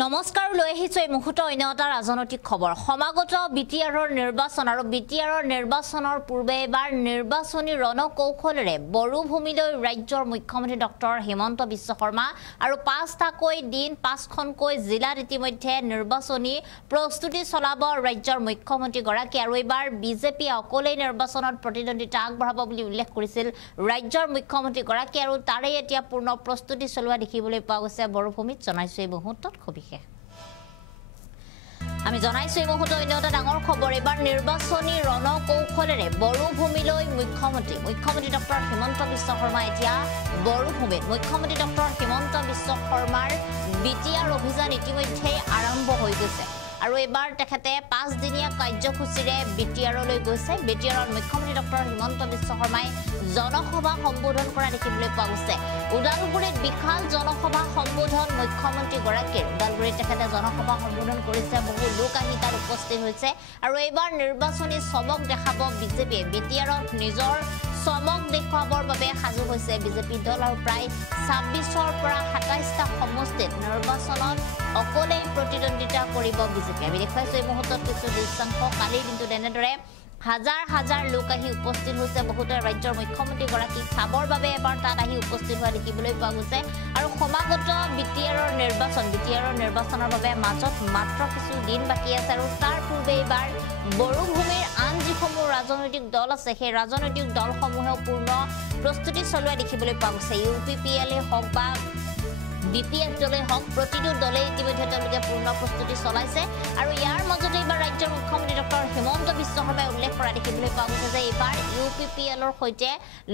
নমস্কাৰ লৈ আহিছো এই মুহূৰ্ত অন্য এটা ৰাজনৈতিক খবৰ সমাগত বিটিআৰৰ নিৰ্বাচন আৰু বিটিআৰৰ নিৰ্বাচনৰ পূৰ্বে এবাৰ নিৰ্বাচনী ৰণকৌশলেৰে বড়োভূমিলৈ ৰাজ্যৰ মুখ্যমন্ত্ৰী ডক্টৰ হিমন্ত বিশ্ব শৰ্মা আৰু পাঁচটাকৈ দিন পাঁচখনকৈ জিলাত ইতিমধ্যে নিৰ্বাচনী প্ৰস্তুতি চলাব ৰাজ্যৰ মুখ্যমন্ত্ৰী গৰাকী আৰু এবাৰ বিজেপি অকলেই নিৰ্বাচনত প্ৰতিদ্বন্দ্বিতা আগবঢ়াব বুলি উল্লেখ কৰিছিল ৰাজ্যৰ মুখ্যমন্ত্ৰী গৰাকী আৰু তাৰে এতিয়া পূৰ্ণ প্ৰস্তুতি চলোৱা দেখিবলৈ পোৱা গৈছে বড়োভূমিত জনাইছো এই মুহূৰ্তত আমি জনাইছো এই মুহূৰ্তত অন্য এটা ডাঙৰ খবৰ এবাৰ নিৰ্বাচনী ৰণকৌশলেৰে বড়োভূমিলৈ মুখ্যমন্ত্ৰী ডক্টৰ হিমন্ত বিশ্ব শৰ্মা এতিয়া বড়োভূমিত মুখ্যমন্ত্ৰী ডক্টৰ হিমন্ত বিশ্ব শৰ্মাৰ বিটিআৰ অভিযান ইতিমধ্যে আৰম্ভ হৈ গৈছে আৰু এবাৰ তেখেতে 5 দিনীয়া কাৰ্যসূচীৰে বিটিআৰলৈ গৈছে বিটিআৰৰ মুখ্যমন্ত্ৰী ডক্টৰ হিমন্ত বিশ্ব শৰ্মাই জনসভা সম্বোধন কৰা দেখিবলৈ পোৱা গৈছে উদালগুৰিত বিশাল জনসভা সম্বোধন মুখ্যমন্ত্ৰী গৰাকীৰ উদালগুৰিত তেখেতে জনসভা সম্বোধন কৰিছে বহু লোক আহি তাত উপস্থিত হৈছে আৰু এবাৰ নিৰ্বাচনী চমক দেখাব বিজেপিয়ে বিটিআৰত নিজৰ চমক দেখুৱাবৰ বাবে সাজু হৈছে বিজেপি দল আৰু প্ৰায় 26ৰ পৰা 27টা সমষ্টিত নিৰ্বাচনত অকলেই প্ৰতিদ্বন্দ্বিতা কৰিব বিজেপি আমি দেখাইছো এই মুহূৰ্তত কিছু দৃশ্যাংশ কালিৰ দিনটো তেনেদৰে হাজাৰ লোক আহি উপস্থিত হৈছে বহুতে ৰাজ্যৰ মুখ্যমন্ত্ৰী গৰাকীক চাবৰ বাবে এবাৰ তাত আহি উপস্থিত হোৱা দেখিবলৈ পোৱা গৈছে আৰু সমাগত বিটিআৰৰ নিৰ্বাচনৰ বাবে মাজত মাত্ৰ কিছু দিন বাকী আছে আৰু তাৰ পূৰ্বে এবাৰ বড়োভূমিৰ আন যিসমূহ ৰাজনৈতিক দল আছে সেই ৰাজনৈতিক দলসমূহেও পূৰ্ণ প্ৰস্তুতি চলোৱা দেখিবলৈ পোৱা গৈছে ইউপিপিএলে হওক বা বিপিএফ দলে হওক প্ৰতিটো দলে ইতিমধ্যে তেওঁলোকে পূৰ্ণ প্ৰস্তুতি চলাইছে আৰু ইয়াৰ মাজতে এবাৰ ৰাজ্যৰ মুখ্যমন্ত্ৰী ডক্টৰ হিমন্ত বিশ্ব শৰ্মাই উল্লেখ কৰা দেখিবলৈ পোৱা গৈছে যে এইবাৰ ইউপিপিএলৰ সৈতে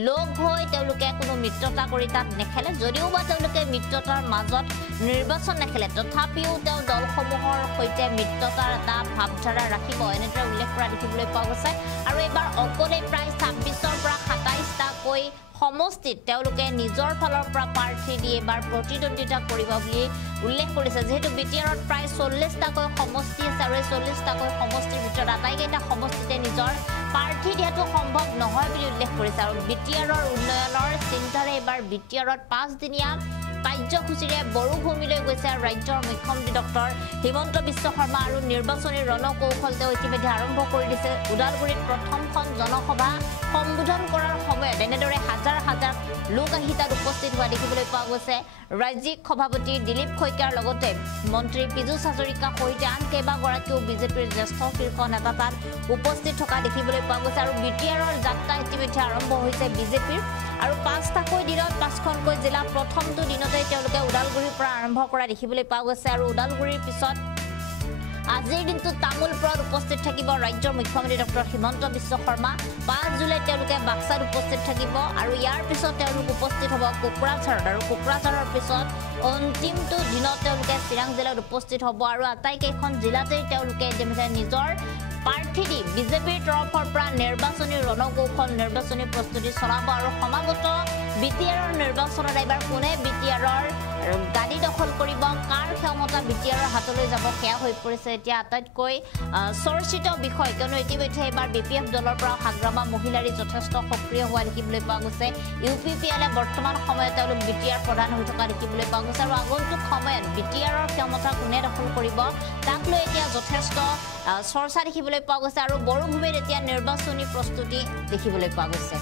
লগ হৈ তেওঁলোকে কোনো মিত্ৰতা কৰি তাত নেখেলে যদিও বা তেওঁলোকে মিত্ৰতাৰ মাজত নিৰ্বাচন নেখেলে তথাপিও তেওঁ দলসমূহৰ সৈতে মিত্ৰতাৰ এটা ভাৱধাৰা ৰাখিব এনেদৰে উল্লেখ কৰা দেখিবলৈ পোৱা গৈছে আৰু এইবাৰ অকলে প্ৰায় 26ৰ পৰা 27টাকৈ সমষ্টিত তেওঁলোকে নিজৰ ফালৰ পৰা প্ৰাৰ্থী দি এবাৰ প্ৰতিদ্বন্দ্বিতা কৰিব বুলি উল্লেখ কৰিছে যেহেতু বিটিআৰত প্ৰায় 40টাকৈ সমষ্টি আছে আৰু 40টাকৈ সমষ্টিৰ ভিতৰত আটাইকেইটা সমষ্টিতে নিজৰ প্ৰাৰ্থী দিয়াটো সম্ভৱ নহয় বুলি উল্লেখ কৰিছে আৰু বিটিআৰৰ উন্নয়নৰ চিন্তাৰে এবাৰ বিটিআৰত 5 দিনীয়া কাৰ্যসূচীৰে বড়োভূমিলৈ গৈছে ৰাজ্যৰ মুখ্যমন্ত্ৰী ডক্টৰ হিমন্ত বিশ্ব শৰ্মা আৰু নিৰ্বাচনী ৰণকৌশল তেওঁ ইতিমধ্যে আৰম্ভ কৰি দিছে উদালগুৰিত প্ৰথমখন জনসভা সম্বোধন কৰাৰ সময়ত এনেদৰে হাজাৰ লোক আহি তাত উপস্থিত হোৱা দেখিবলৈ পোৱা গৈছে ৰাজ্যিক সভাপতি দিলীপ শইকীয়াৰ লগতে মন্ত্ৰী পীযুষ হাজৰিকা সৈতে আন কেইবাগৰাকীও বিজেপিৰ জ্যেষ্ঠ শীৰ্ষ নেতা তাত উপস্থিত থকা দেখিবলৈ পোৱা গৈছে আৰু বিটিআৰৰ যাত্ৰা ইতিমধ্যে আৰম্ভ হৈছে বিজেপিৰ আৰু 5টাকৈ দিনত 5খনকৈ জিলা প্ৰথমটো দিনতে তেওঁলোকে উদালগুৰিৰ পৰা আৰম্ভ কৰা দেখিবলৈ পোৱা গৈছে আৰু উদালগুৰিৰ পিছত আজিৰ দিনটো তামুলপুৰত উপস্থিত থাকিব ৰাজ্যৰ মুখ্যমন্ত্ৰী ডক্টৰ হিমন্ত বিশ্ব শৰ্মা 5 জুলাইত তেওঁলোকে বাক্সাত উপস্থিত থাকিব আৰু ইয়াৰ পিছত তেওঁলোক উপস্থিত হ'ব কোকৰাঝাৰত আৰু কোকৰাঝাৰৰ পিছত অন্তিমটো দিনত তেওঁলোকে চিৰাং জিলাত উপস্থিত হ'ব আৰু আটাইকেইখন জিলাতেই তেওঁলোকে ইতিমধ্যে নিজৰ প্ৰাৰ্থী দি বিজেপিৰ তৰফৰ পৰা নিৰ্বাচনী ৰণকৌশল নিৰ্বাচনী প্ৰস্তুতি চলাব আৰু সমাগত বিটিআৰৰ নিৰ্বাচনত এবাৰ কোনে বিটিআৰৰ গাড়ী দখল কৰিব কাৰ ক্ষমতা বিটিআৰৰ হাতলৈ যাব সেয়া হৈ পৰিছে এতিয়া আটাইতকৈ চৰ্চিত বিষয় কিয়নো ইতিমধ্যে এবাৰ বিপিএফ দলৰ পৰা হাগ্ৰামা মহিলাৰী যথেষ্ট সক্ৰিয় হোৱা দেখিবলৈ পোৱা গৈছে ইউপিপিএলে বৰ্তমান সময়ত তেওঁলোক বিটিআৰ প্ৰধান হৈ থকা দেখিবলৈ পোৱা গৈছে আৰু আগন্তুক সময়ত বিটিআৰৰ ক্ষমতা কোনে দখল কৰিব তাক লৈ এতিয়া যথেষ্ট চৰ্চা দেখিবলৈ পোৱা গৈছে আৰু বড়োভূমিত এতিয়া নিৰ্বাচনী প্ৰস্তুতি দেখিবলৈ পোৱা গৈছে